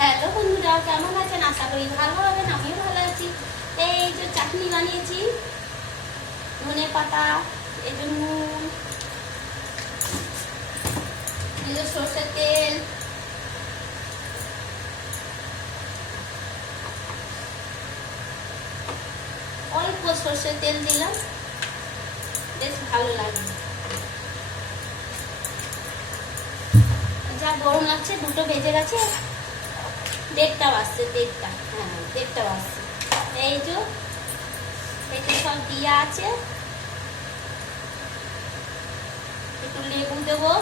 Hello বন্ধুরা, কেমন আছেন? আশা করি ভালো হবেন। আমিও ভালো আছি। এই যে চাটনি বানিয়েছি, ধনে পাতা, এই যে নুন, এই যে সর্ষের তেল, অল্প সর্ষের তেল দিলাম, বেশ ভালো লাগে। যা গরম লাগছে, দুটো বেজে গেছে, দেড়টা বাজছে, দেড়টা বাজছে। এই যে এটা সব দিয়া আছে, একটু লেবু দেবো,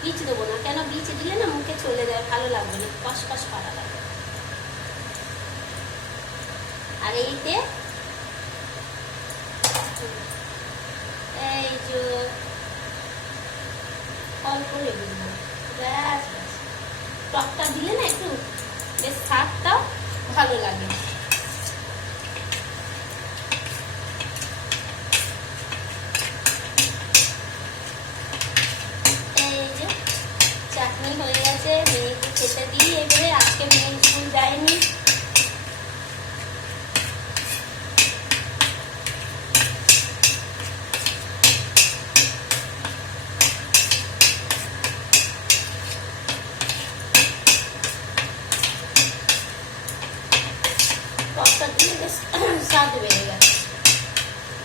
বীজ দেবো না, কেন বীজ দিলে না মুখে চলে যায়, ভালো লাগবে না, কষকষ করা লাগে। আর এইতে এই যে অল্প লেবু দেবো, ব্যাস ব্যাস। টকটা দিলে না একটু বেশ স্বাদটাও ভালো লাগে।